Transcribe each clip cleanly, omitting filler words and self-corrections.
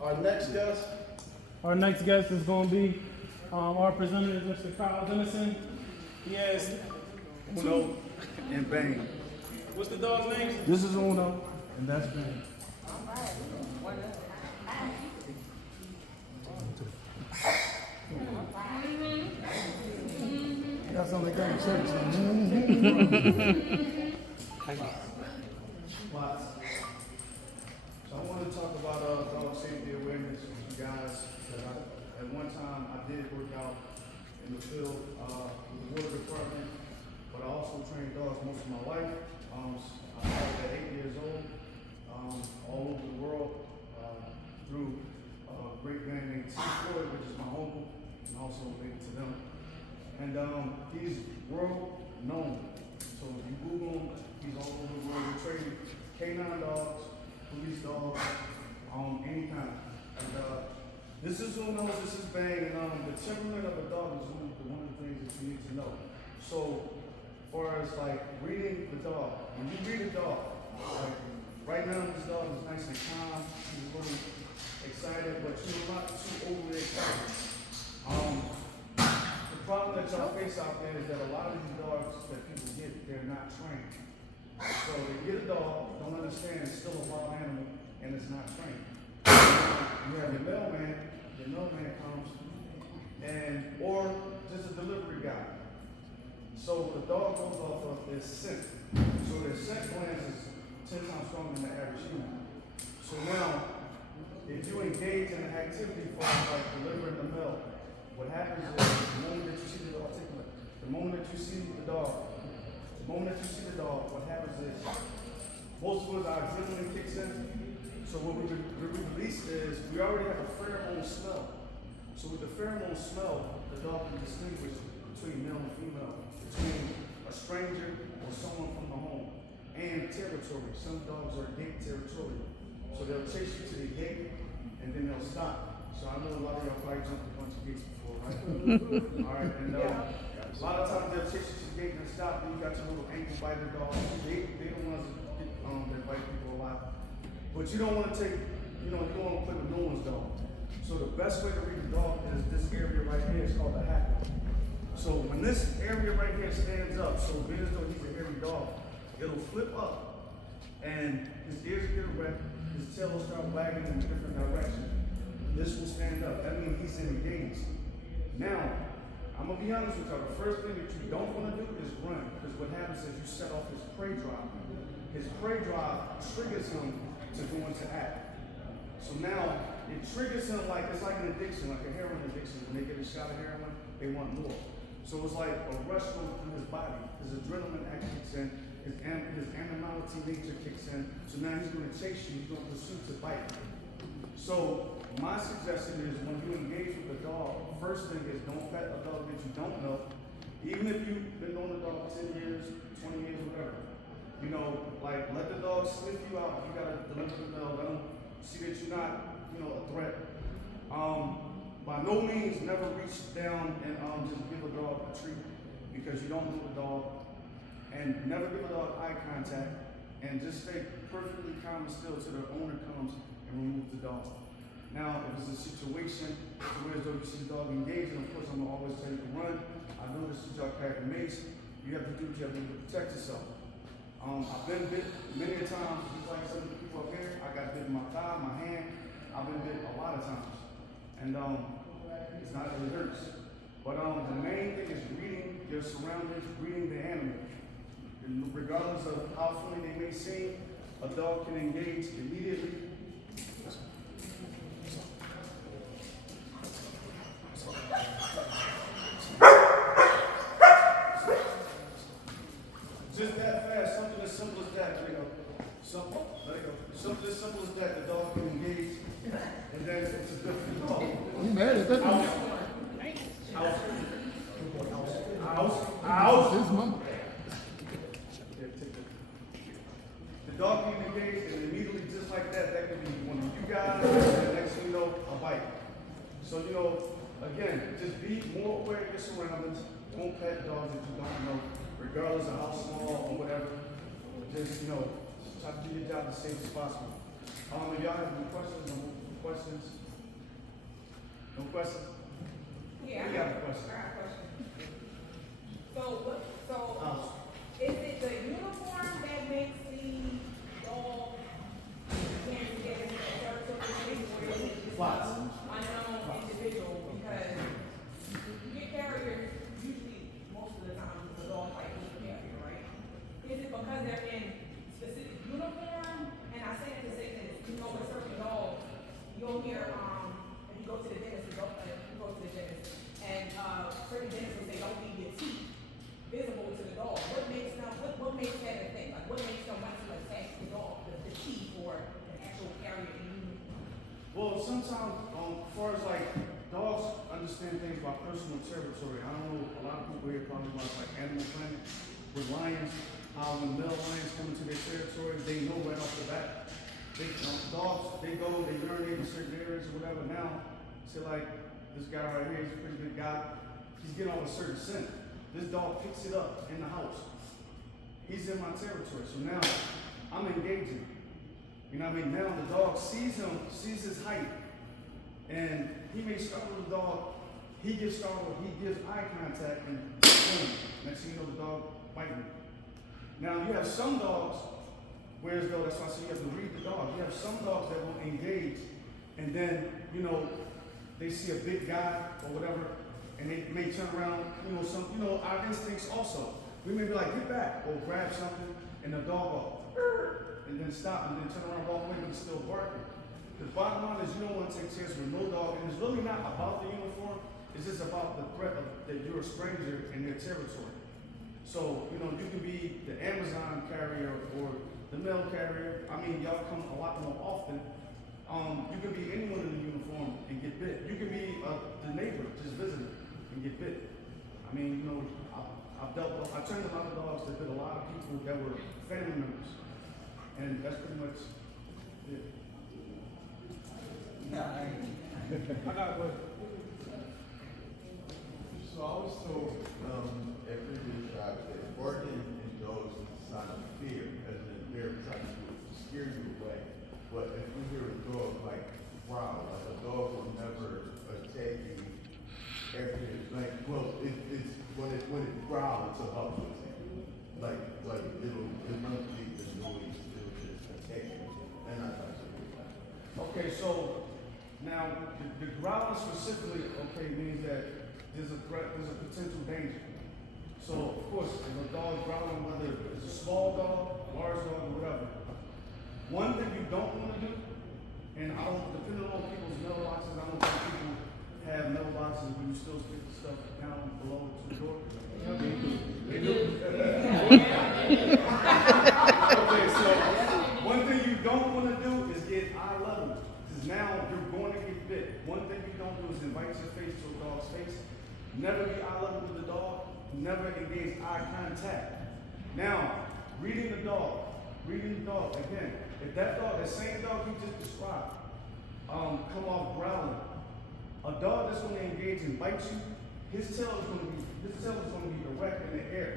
Our next guest. Our next guest is going to be our presenter, Mr. Kyle Dennison. He has Uno and Bang. what's the dog's name? This is Uno, and that's Bang. Y'all sound like that in church. Lots. So I want to talk about dog safety awareness with you guys. At one time, I did work out in the field with the water department, but I also trained dogs most of my life. I started at 8 years old, all over the world, through a great man named T. Floyd, which is my uncle, and also related to them. And he's world known. So if you Google him, he's all over the world. We're trading canine dogs, police dogs, any kind. And this is who knows, this is Bang, and the temperament of a dog is one of the things that you need to know. So, as far as like reading the dog, when you read a dog, like right now this dog is nice and calm, he's a little excited, but you're not too overly excited. The problem that y'all face out there is that a lot of these dogs that people get, they're not trained. So they get a dog, don't understand it's still a wild animal, and it's not trained. You have your mailman comes, or just a delivery guy. So the dog goes off of their scent. So their scent glands is 10 times stronger than the average human. So now, if you engage in an activity for like delivering the mail, what happens is the moment that you see the dog, the moment that you see the dog, what happens is most of us, our adrenaline kicks in. So what we release is we already have a pheromone smell. So with the pheromone smell, the dog can distinguish between male and female, between a stranger or someone from the home, and territory. Some dogs are gate territorial. So they'll chase you to the gate and then they'll stop. So I know a lot of y'all probably jumped a bunch of gates before, right? All right, and a lot of times they'll chase you to the gate and stop, and you got your little ankle biter dog. They the ones that bite people a lot. But you don't want to take, you don't want to play with no one's dog. So the best way to read a dog is this area right here. It's called the hackle. So when this area right here stands up, so being as though he's a hairy dog, it'll flip up, and his ears get erect, his tail will start wagging in a different direction. This will stand up. That means he's engaged. Now, I'm gonna be honest with you. The first thing that you don't want to do is run, because what happens is you set off his prey drive. His prey drive triggers him to go into act. So now it triggers him like it's like an addiction, like a heroin addiction. When they get a shot of heroin, they want more. So it's like a rush goes through his body. His adrenaline actually kicks in. His animality nature kicks in. So now he's going to chase you. He's going to pursue to bite. So my suggestion is when you engage with the dog, first thing is don't pet a dog that you don't know. Even if you've been knowing the dog 10 years, 20 years, whatever. You know, like let the dog sniff you out. You gotta deliver the mail. Let them see that you're not, a threat. By no means, never reach down and just give a dog a treat because you don't know the dog. And never give a dog eye contact. And just stay perfectly calm and still till the owner comes and remove the dog. Now, if it's a situation where you see the dog engaging, of course I'm gonna always tell you to run. I noticed that y'all carry a mace. You have to do what you have to do to protect yourself. I've been bit many times, just like some people up here. I got bit in my thigh, my hand. I've been bit a lot of times. And it's not that it hurts. But the main thing is reading your surroundings, reading the animal. And regardless of how funny they may seem, a dog can engage immediately. Just that fast, something as simple as that, there you go. Something as simple as that, the dog can engage, and then it's a different dog. You mad at that? Ouch. His mama. The dog can engage, and immediately just like that, that could be one of you guys, and the next thing you know, a bite. So, again, just be more aware of your surroundings. Don't pet dogs that you don't know, regardless of how small or whatever. Just, try to do your job as safe as possible. If y'all have any questions, I'm open for questions. No questions? Yeah, We got a question. I got a question. So what, Oh. is it the uniform that makes the dog can't get into the territory, or is it just Flats. unknown individual? Because you get carriers, usually, most of the time, the dog fight with the carrier, right? Is it because they're in specific uniform? And I say that to say that, you know, with certain dogs, you'll hear, if you go to the dentist, and certain dentists will say, don't leave your teeth visible to the dog. What makes them, what makes that a thing? Like, what makes them want to attack the dog, the teeth, or the actual carrier in uniform? Well, sometimes, as far as like dogs understand things about personal territory. I don't know, a lot of people here probably about like Animal Planet with lions. When male lions come into their territory, they know right off the bat. Dogs, they go, they urinate in certain areas or whatever. Now, say like this guy right here, he's a pretty good guy. He's getting off a certain scent. This dog picks it up in the house. He's in my territory, so now I'm engaging. You know what I mean? Now the dog sees him, sees his height, and he may startle the dog. He gets startled, he gives eye contact, and boom, next thing you know, the dog biting. Now you have some dogs, whereas though, that's why I say you have to read the dog. You have some dogs that will engage, and then, you know, they see a big guy or whatever, and they may turn around, our instincts also. We may be like, get back, or grab something, and the dog will, and then stop, and then turn around, walk away, but it's still barking. The bottom line is you don't want to take chances with no dog, and it's really not about the uniform, it's just about the threat that you're a stranger in their territory. So, you can be the Amazon carrier or the mail carrier. I mean, y'all come a lot more often. You can be anyone in the uniform and get bit. You can be the neighbor just visiting and get bit. I mean, I trained a lot of dogs that bit a lot of people that were family members. And that's pretty much it. I got a question. So I was told at previous jobs that barking indulges in a sign of fear, as in they're trying to scare you away. But if you hear a dog like growl, like a dog will never attack you after it's like, well, it's when it growls, it's a help with it. Like it won't make the noise, it'll just attack you. And I thought so. Okay, so now the growling specifically, means that there's a threat, there's a potential danger. So of course, if a dog growling, whether it's a small dog, large dog, or whatever, one thing you don't want to do, and depending on people's mailboxes, I don't think people have mailboxes where you still stick the stuff down below to the door. They do. Okay, so one thing you don't want to do is get eye level. Because now you're going to get bit. One thing you don't do is invite your face to a dog's face. Never be eye level with the dog. Never engage eye contact. Now, reading the dog, again, if that same dog you just described, come off growling, a dog that's going to engage and bite you, his tail is going to be erect in the air,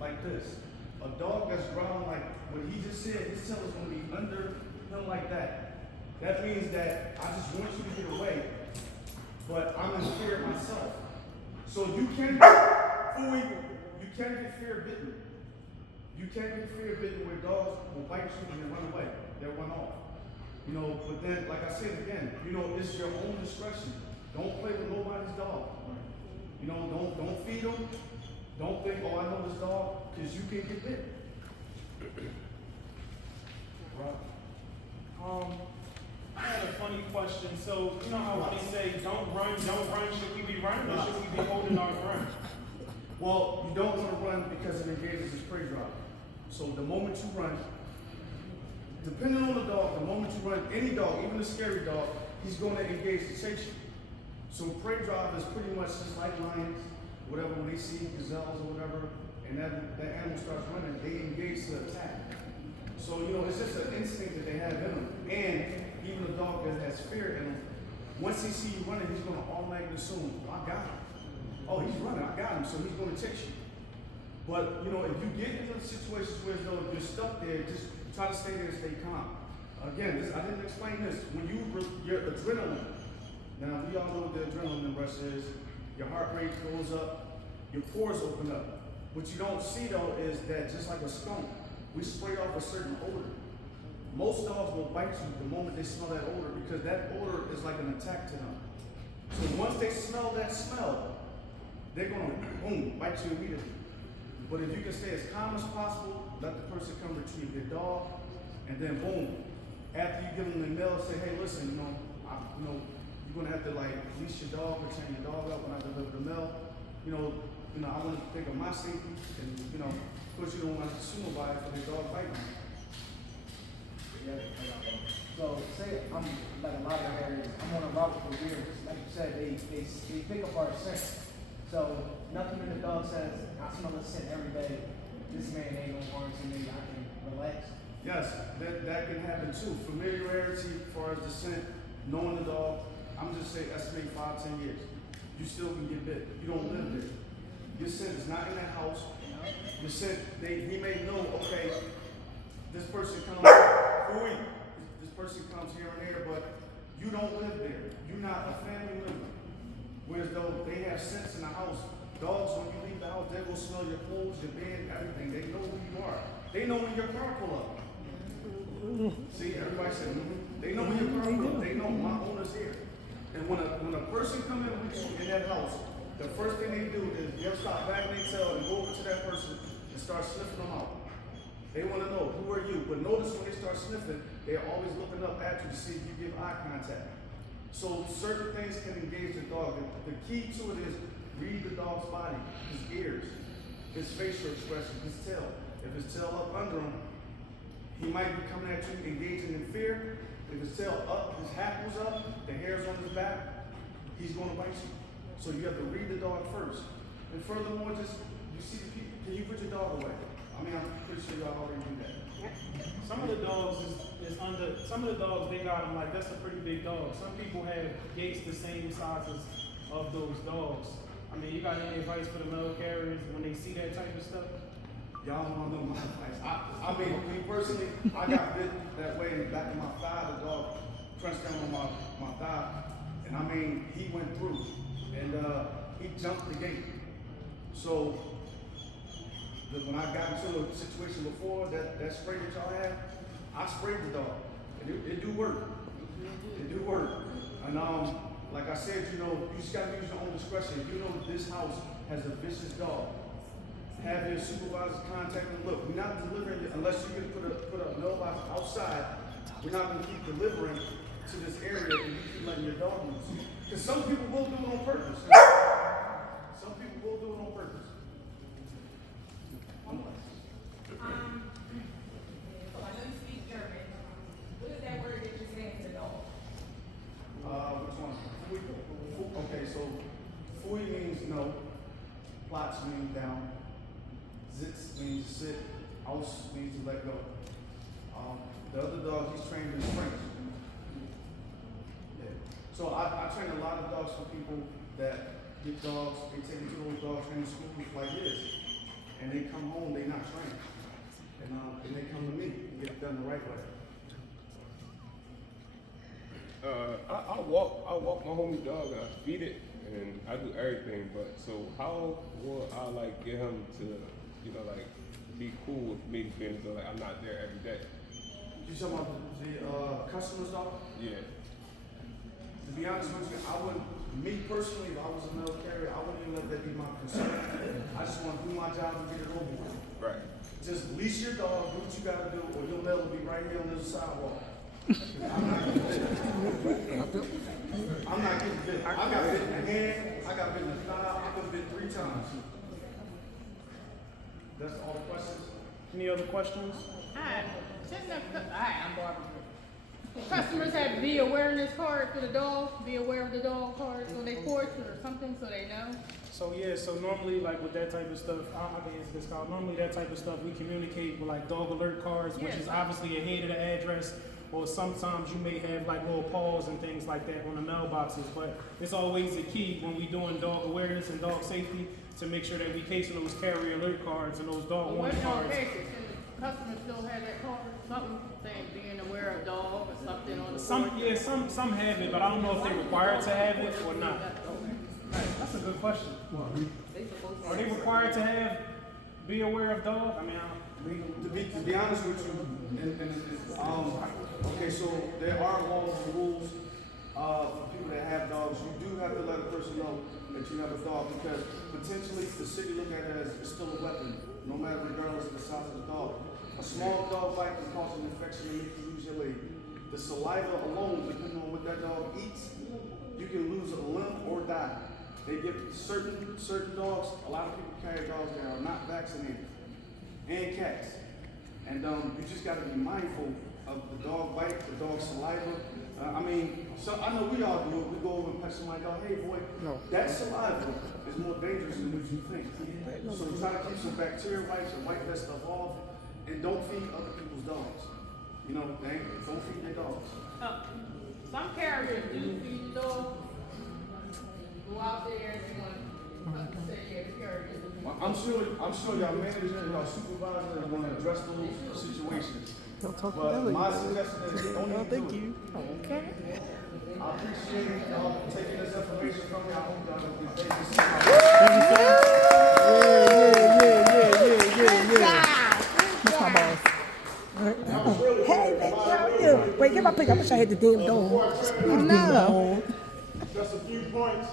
like this. A dog that's growling like what he just said, his tail is going to be under him like that. That means that I just want you to get away, but I'm in fear myself. So you can get fear bitten. You can get fear bitten where dogs will bite you and they run away. They'll run off. But then, like I said again, it's your own discretion. Don't play with nobody's dog. Don't feed them. Don't think, I know this dog, because you can get bit. Right. I had a funny question. So, you know how they say, don't run, should we be running or should we be holding our ground? Well, you don't want to run because it engages his prey drive. So the moment you run, depending on the dog, the moment you run, any dog, even a scary dog, he's going to engage to chase you. So prey drive is pretty much just like lions, whatever, when they see gazelles or whatever, and that animal starts running, they engage to attack. So, it's just an instinct that they have in them. And even a dog that has fear in him, once he sees you running, he's going to automatically assume, I got him. Oh, he's running, I got him, so he's going to chase you. But, if you get into situations where though if you're stuck there, just try to stay there and stay calm. Again, I didn't explain this. When your adrenaline, now we all know what the adrenaline rush is. Your heart rate goes up, your pores open up. What you don't see though is that just like a skunk, we spray off a certain odor. Most dogs will bite you the moment they smell that odor because that odor is like an attack to them. So once they smell that smell, they're gonna boom, bite you immediately. But if you can stay as calm as possible, let the person come retrieve their dog, and then boom, after you give them the mail, say, hey, listen, you're gonna have to like leash your dog or chain your dog up when I deliver the mail. I want to think of my safety, and of course you don't want to supervise for their dog biting. Yeah. So say I'm like a lot of areas, I'm on a route for years. Like you said, they pick up our scent. So nothing in the dog says, I smell a scent every day. This man ain't gonna harm to me. I can relax. Yes, that can happen too. Familiarity as far as the scent, knowing the dog. I'm just saying estimate 5-10 years. You still can get bit. You don't live there. Your scent is not in that house. Your scent, he may know, okay, this person comes for a week. This person comes here and there, but you don't live there. You're not a family member. Whereas though they have scents in the house, dogs, when you leave the house, they will smell your clothes, your bed, everything. They know who you are. They know when your car pull up. See, everybody said, they know when your car pull up. They know my owner's here. And when a person come in with you in that house, the first thing they do is they'll stop wagging their tail and go over to that person and start sniffing them out. They want to know, who are you? But notice when they start sniffing, they're always looking up at you to see if you give eye contact. So certain things can engage the dog. The key to it is read the dog's body, his ears, his facial expression, his tail. If his tail up under him, he might be coming at you engaging in fear. If his tail up, his hackles up, the hairs on his back, he's going to bite you. So you have to read the dog first. And furthermore, just you see the people, can you put your dog away? I mean, I'm pretty sure y'all already do that. Some of the dogs is under, some of the dogs, they got them like, that's a pretty big dog. Some people have gaits the same sizes of those dogs. I mean, you got any advice for the mail carriers when they see that type of stuff? Y'all don't know my advice. I mean, me personally, I got bit that way in the back of my thigh. The dog crunched down on my thigh. And I mean, he went through. And he jumped the gate. So, when I got into a situation before, that spray that y'all had, I sprayed the dog. And it do work. It do work. And like I said, you just gotta use your own discretion. If you know this house has a vicious dog, have your supervisors contact them. Look, we're not delivering it unless you can put a mailbox outside. We're not gonna keep delivering to this area and you keep letting your dog loose. Because some people will do it on purpose. Some people will do it on purpose. So I know you speak German. What is that word that you're saying to the dog? Which one? Okay, so fui means no, platz means down, sitz means sit, aus means to let go. The other dog, he's trained in French. Yeah. So I train a lot of dogs for people that get dogs, they take them to those dog training schools like this, and they come home, they not trained. And they come to me and get it done the right way. I walk my homie dog and I feed it and I do everything, but so how will I like get him to, be cool with me being so like I'm not there every day? You talking about the customer's dog? Yeah. To be honest with you, me personally, if I was a mail carrier, I wouldn't even let that be my concern. I just want to do my job and get it over with. Right. Just leash your dog, do what you gotta do, or your mail will be right here on this sidewalk. I'm not getting bit. I'm not getting bit. I got bit in the hand, I got bit in the thigh, I've been bit 3 times. That's all the questions? Any other questions? Hi, I'm Barbara. Customers have the awareness card for the dog, be aware of the dog cards on their porch or something so they know. So normally like with that type of stuff, I can answer this call. Normally that type of stuff we communicate with like dog alert cards, which is obviously ahead of the address, or sometimes you may have like little paws and things like that on the mailboxes. But it's always a key when we doing dog awareness and dog safety to make sure that we casing those carrier alert cards and those dog warning What's your cards. cases? Should the customer still have that card? Something saying being aware beware of dog or something on the Some, porch? yeah, some have it, but I don't know if they're required to have it or not. That's a good question. They supposed to. Are they required to have, be aware of dog? I mean, To be honest with you, okay, so there are laws and rules, for people that have dogs. You do have to let a person know that you have a dog, because potentially the city look at it as it's still a weapon, no matter regardless of the size of the dog. A small dog bite can cause an infection and make you lose your leg. The saliva alone, depending on what that dog eats, you can lose a limb or die. They give certain dogs, a lot of people carry dogs that are not vaccinated, and cats. And you just gotta be mindful of the dog bite, the dog saliva. I mean, so I know we all do it. We go over and pet somebody's dog. Hey boy, that saliva is more dangerous than what you think. So try to keep some bacteria wipes and wipe that stuff off, and don't feed other people's dogs. You know, don't feed their dogs. Some carriers do feed the dog. Go out there and they want to say, yeah, the carrier is a I'm sure y'all managers and y'all supervisors are gonna address those situations. But my suggestion is don't even do it. Okay. I appreciate y'all taking this information from me. I hope y'all have a good day. That's my boss. Hey, baby, how are you? Wait, get my pick up. I wish I had the damn dog. Just a few points.